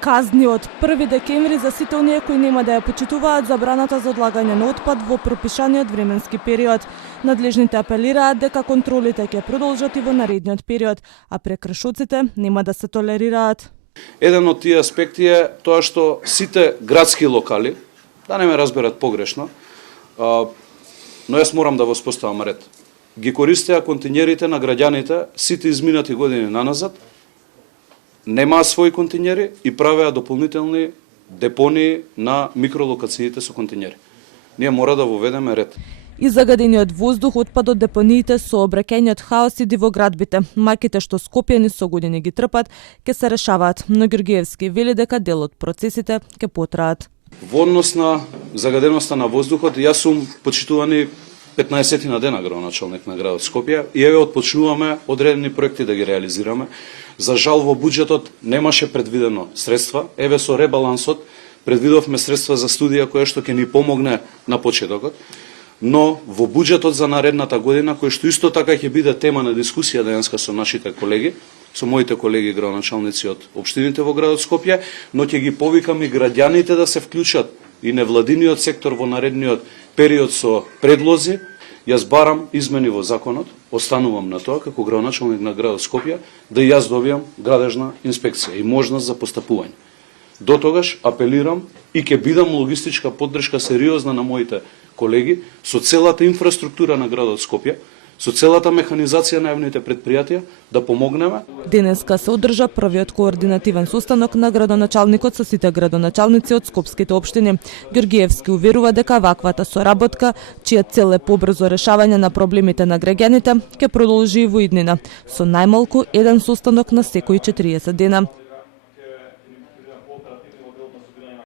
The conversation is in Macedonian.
Казни од 1 декември за сите оние кои нема да ја почитуваат забраната за одлагање на отпад во пропишаниот временски период. Надлежните апелираат дека контролите ќе продолжат и во наредниот период, а прекршоците нема да се толерираат. Еден од тие аспекти е тоа што сите градски локали, да не ме разберат погрешно, но јас морам да воспоставам ред, ги користеа континерите на граѓаните сите изминати години наназад, немаа своји континери и правеа дополнителни депонии на микролокациите со континери. Ние мора да воведеме ред. И загадениот воздух, отпадот, депониите, сообраќајниот хаос и дивоградбите, маките што Скопјани со години ги трпат, ќе се решаваат, но Георгиевски вели дека дел од процесите ќе потраат. Во однос на загаденоста на воздухот, јас сум почитувани 15 на дена градоначалник на градот Скопје и еве отпочнуваме одредени проекти да ги реализираме. За жал во буџетот немаше предвидено средства, еве со ребалансот предвидовме средства за студија која што ќе ни помогне на почетокот, но во буџетот за наредната година, кој што исто така ќе биде тема на дискусија денеска со нашите колеги, со моите колеги градоначалници од општините во градот Скопје, но ќе ги повикам и граѓаните да се вклучат и невладиниот сектор во наредниот период со предлози. Јас барам измени во законот, останувам на тоа како градоначалник на градот Скопје да јас добијам градежна инспекција и можност за постапување. До тогаш апелирам и ќе бидам логистичка поддршка сериозна на моите колеги со целата инфраструктура на градот Скопје, со целата механизација на јавните предпријатија да помогнеме. Денеска се одржа првиот координативен состанок на градоначалникот со сите градоначалници од скопските општини. Георгиевски уверува дека ваквата соработка, чија цел е побрзо решавање на проблемите на граѓаните, ќе продолжи и во иднина, со најмалку еден состанок на секои 40 дена.